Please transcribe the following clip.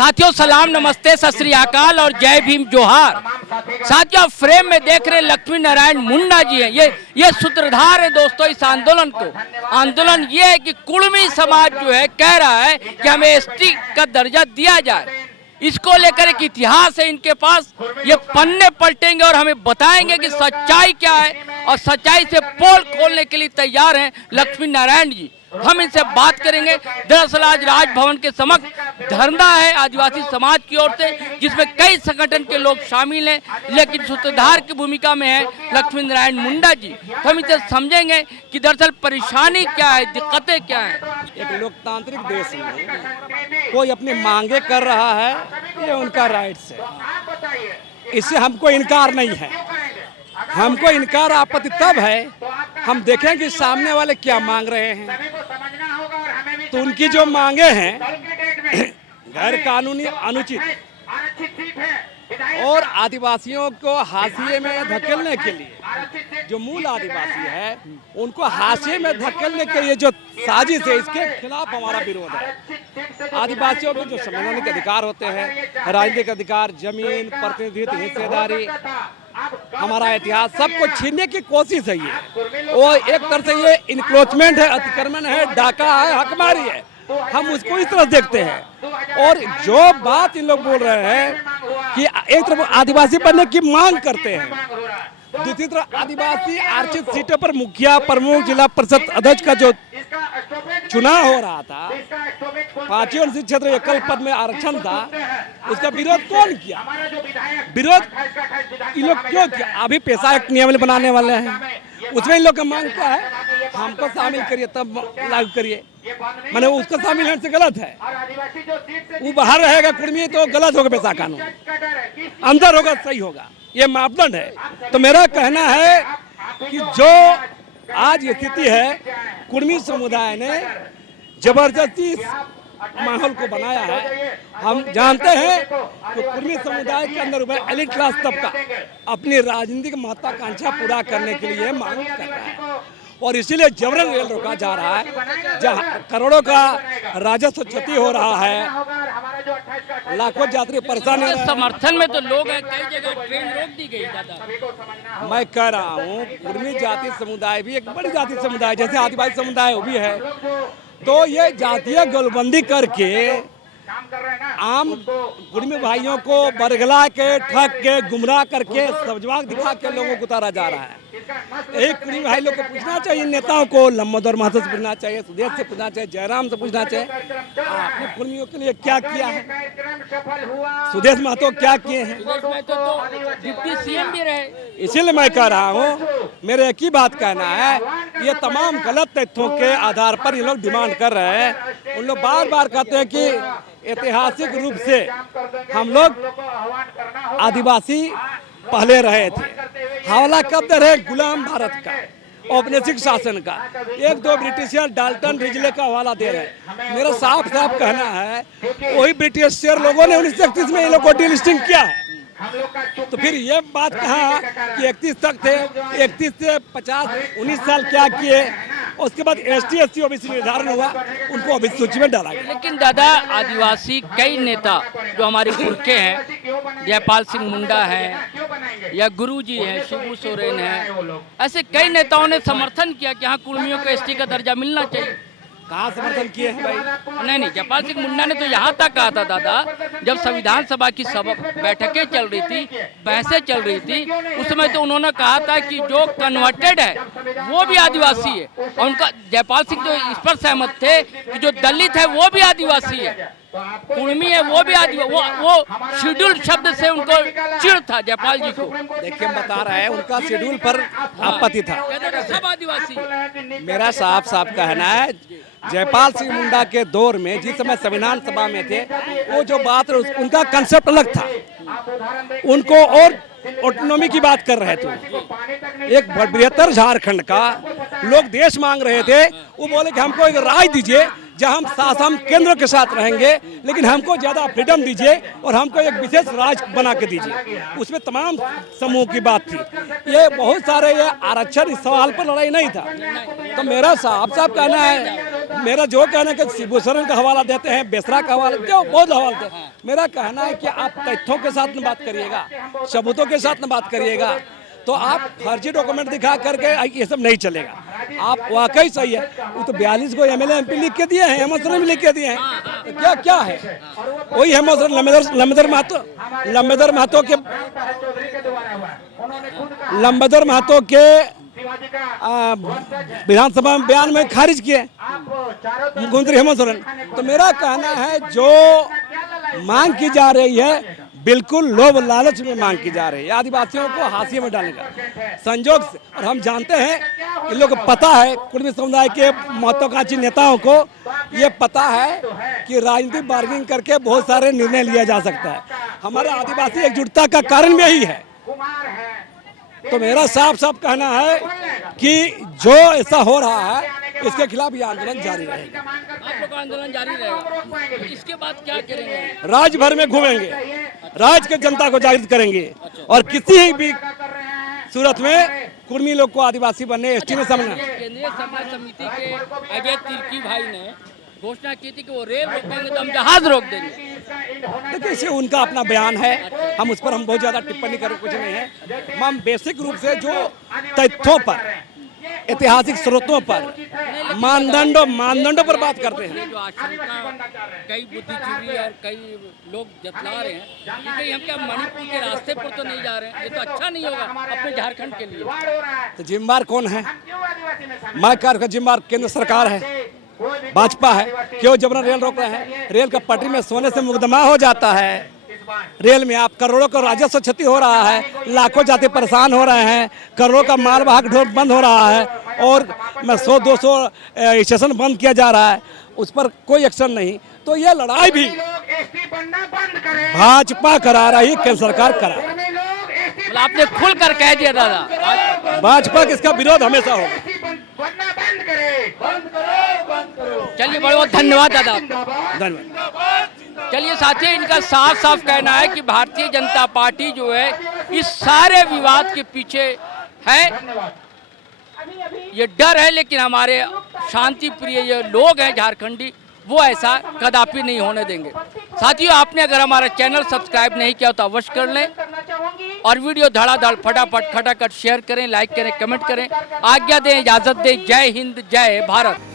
साथियों सलाम, नमस्ते, सत श्री अकाल और जय भीम जोहार। साथियों फ्रेम में देख रहे लक्ष्मी नारायण मुंडा जी हैं। ये सूत्रधार है दोस्तों इस आंदोलन को। आंदोलन ये है कि कुर्मी समाज जो है कह रहा है कि हमें एसटी का दर्जा दिया जाए। इसको लेकर एक इतिहास है इनके पास। ये पन्ने पलटेंगे और हमें बताएंगे कि सच्चाई क्या है, और सच्चाई से पोल खोलने के लिए तैयार हैं लक्ष्मी नारायण जी। हम इनसे बात करेंगे। दरअसल आज राजभवन के समक्ष धरना है आदिवासी समाज की ओर से, जिसमें कई संगठन के लोग शामिल हैं, लेकिन सूत्रधार की भूमिका में है लक्ष्मी नारायण मुंडा जी। हम इनसे समझेंगे कि दरअसल परेशानी क्या है, दिक्कतें क्या हैं। एक लोकतांत्रिक देश में कोई अपनी मांगे कर रहा है, ये उनका राइट्स है, इससे हमको इनकार नहीं है। हमको इनकार आपत्ति तब है हम देखें कि सामने वाले क्या मांग रहे हैं। तो उनकी जो मांगे हैं गैर कानूनी, अनुचित और आदिवासियों को हाशिए में धकेलने के लिए, जो मूल आदिवासी है उनको हाशिए में धकेलने के लिए जो साजिश है, इसके खिलाफ हमारा विरोध है। आदिवासियों को जो संवैधानिक अधिकार होते हैं, राजनीतिक अधिकार, जमीन, प्रतिनिधित्व, हिस्सेदारी, हमारा इतिहास, सबको छीनने की कोशिश है ये। वो एक तरह से ये इनक्रोचमेंट है, अतिक्रमण है, डाका है, हकमारी है। हम उसको इस तरह देखते हैं। और जो बात इन लोग बोल रहे हैं कि एक तरफ आदिवासी बनने की मांग करते हैं, दूसरी तरफ आदिवासी आरक्षित सीटों पर मुखिया, प्रमुख, जिला परिषद अध्यक्ष का जो चुनाव हो रहा था, पांचों अनुसूचित क्षेत्र एकल पद में आरक्षण था, उसका विरोध कौन किया? विरोध इन लोग क्यों किया? अभी पेशा एक नियम बनाने वाले हैं, उसमें इन लोग का मांग क्या है? हमको शामिल करिए तब लागू करिए। मैंने उसको शामिल होने से गलत है। वो बाहर रहेगा कुर्मी तो गलत होगा पेशा कानून, अंदर होगा सही होगा, ये मापदंड है। तो मेरा कहना है कि जो आज ये स्थिति है, कुर्मी समुदाय ने जबरदस्ती माहौल को बनाया है। हम जानते हैं कि कुर्मी समुदाय के अंदर एलिट क्लास तबका अपनी राजनीतिक महत्वाकांक्षा पूरा करने के लिए मांग कर रहा है, और इसीलिए जबरन रेल रोका जा रहा है, जहाँ करोड़ों का राजस्व क्षति हो रहा है, लाखों यात्री परेशान हैं। समर्थन में तो लोग हैं, कई जगह ट्रेन रोक दी गई। दादा मैं कह रहा हूँ कुर्मी जाति समुदाय भी एक बड़ी जाति समुदाय, जैसे आदिवासी समुदाय वो भी है। तो ये जातीय गोलबंदी करके आम कुर्मी भाइयों को बरगला के, ठग के, गुमराह करके, सब्जवाग दिखा के लोगों को उतारा जा रहा है। यही कुर्मी भाई लोग को पूछना चाहिए, नेताओं को, लंबोदर महतो से पूछना चाहिए, सुदेश से पूछना चाहिए, जयराम से पूछना चाहिए, आपने कुर्मियों के लिए क्या किया है? सुदेश महतो क्या किए हैं? डिप्टी सीएम भी रहे। इसीलिए मैं कह रहा हूँ, मेरे एक ही बात कहना है, ये तमाम गलत तथ्यों के आधार पर ये लोग डिमांड कर रहे हैं। उन लोग बार बार कहते हैं कि ऐतिहासिक रूप से हम लोग आदिवासी पहले रहे थे, हवाला कब दे रहे? गुलाम भारत का, औपनिवेशिक शासन का। एक दो ब्रिटिशर डाल्टन रिजले का हवाला दे रहे हैं। मेरा साफ साफ कहना है, वही ब्रिटिशर लोगों ने 1931 में इन लोग को डीलिस्टिंग किया है। तो फिर ये बात कहा कि 31 तक थे, 31 से 50, 19 साल क्या किए? उसके बाद ST SC OBC निर्धारण हुआ, उनको अभी सूची में डाला गया। लेकिन दादा आदिवासी कई नेता जो हमारे पुरखे हैं, जयपाल सिंह मुंडा हैं या गुरु जी हैं, शिबू सोरेन हैं, ऐसे कई नेताओं ने समर्थन किया कि हाँ कुर्मियों को ST का दर्जा मिलना चाहिए। कहाँ समर्थन किए हैं भाई? नहीं, जयपाल सिंह मुंडा ने तो यहाँ तक कहा था दादा, जब संविधान सभा की बैठकें चल रही थी, बहसें चल रही थी, उस समय तो उन्होंने कहा था कि जो कन्वर्टेड है वो भी आदिवासी है। और उनका जयपाल सिंह तो इस पर सहमत थे कि जो दलित है वो भी आदिवासी है, कुर्मी है वो भी आदिवासी। वो शेड्यूल शब्द से उनको चिढ़ था जयपाल जी को। देखिए हम बता रहे हैं, उनका शेड्यूल पर आपत्ति था, सब आदिवासी। मेरा साफ साफ कहना है, जयपाल सिंह मुंडा के दौर में जिस समय संविधान सभा में थे, वो जो बात उनका कंसेप्ट अलग था। उनको और ऑटोनॉमी की बात कर रहे थे, एक बृहत्तर झारखंड का लोग देश मांग रहे थे। वो बोले कि हमको एक राय दीजिए जहां हम शासन केंद्र के साथ रहेंगे, लेकिन हमको ज्यादा फ्रीडम दीजिए और हमको एक विशेष राज्य बना के दीजिए। उसमें तमाम समूह की बात थी। ये बहुत सारे ये आरक्षण इस सवाल पर लड़ाई नहीं था। तो मेरा साफ साफ कहना है मेरा जो कहना है कि शिबू सोरेन का हवाला देते हैं, बेसरा का हवाला जो बहुत हवाला देते हैं। मेरा कहना है कि आप तथ्यों के साथ में बात करिएगा, सबूतों के साथ में बात करिएगा, तो आप फर्जी डॉक्यूमेंट दिखा करके ये सब नहीं चलेगा। आप वाकई सही है, वो तो 42 को एमएलए एमपी लिख के दिए हैं, हेमंत सोरेन भी लिख के दिए हैं, तो क्या क्या है? वही हेमंत सोरेन लंबेदर महतो के विधानसभा में बयान में खारिज किए मुख्यमंत्री हेमंत सोरेन। तो मेरा कहना है जो मांग की जा रही है बिल्कुल लोभ लालच में मांग की जा रही है, आदिवासियों को हाशिए में डालने का संजोग से। और हम जानते हैं इन लोग को पता है, कुर्मी समुदाय के महत्वाकांक्षी नेताओं को ये पता है कि राजनीतिक बार्गेनिंग करके बहुत सारे निर्णय लिया जा सकता है। हमारे आदिवासी एकजुटता का कारण में ही है। तो मेरा साफ साफ कहना है कि जो ऐसा हो रहा है इसके खिलाफ ये आंदोलन जारी रहेगा। आप लोग का आंदोलन जारी रहेगा, इसके बाद क्या करेंगे? राज्य भर में घूमेंगे, राज्य के जनता को जागृत करेंगे और किसी भी सूरत में कुर्मी लोग को आदिवासी बनने एसटी में समझना। केंद्रीय समन्वय समिति के अजय तिर्की भाई ने घोषणा की थी कि वो रेल रोकेंगे तो हम जहाज रोक देंगे। देखिए इसे उनका अपना बयान है, हम उस पर हम बहुत ज्यादा टिप्पणी करें कुछ नहीं है। हम बेसिक रूप से जो तथ्यों पर, ऐतिहासिक स्रोतों पर, मानदंडों पर बात करते हैं। जो आशंका कई बुद्धिजीवी और कई लोग जतला रहे हैं कि कहीं हम क्या मणिपुर के रास्ते पर तो नहीं जा रहे हैं, ये तो अच्छा नहीं होगा अपने झारखंड के लिए। तो जिम्मेदार कौन है? मैं कह रहा जिम्मेदार केंद्र सरकार है, भाजपा है। क्यों जबरन रेल रोक रहे हैं? रेल का पटरी में सोने से मुकदमा हो जाता है, रेल में आप करोड़ों का राजस्व क्षति हो रहा है, लाखों जाति परेशान हो रहे हैं, करोड़ों का मालवाहक ढोल बंद हो रहा है और 100-200 स्टेशन बंद किया जा रहा है, उस पर कोई एक्शन नहीं। तो ये लड़ाई भी भाजपा करा रही, केंद्र सरकार करा रही। मतलब आपने खुल कर कह दिया दादा, भाजपा का इसका विरोध हमेशा होगा। चलिए बहुत बहुत धन्यवाद दादा। धन्यवाद। चलिए साथियों, इनका साफ साफ कहना है कि भारतीय जनता पार्टी जो है इस सारे विवाद के पीछे है। ये डर है, लेकिन हमारे शांति प्रिय जो लोग हैं झारखंडी, वो ऐसा कदापि नहीं होने देंगे। साथियों, आपने अगर हमारा चैनल सब्सक्राइब नहीं किया तो अवश्य कर लें और वीडियो धड़ाधड़ फटाफट खटाखट शेयर करें, लाइक करें, कमेंट करें। आज्ञा दें, इजाजत दें। जय हिंद, जय भारत।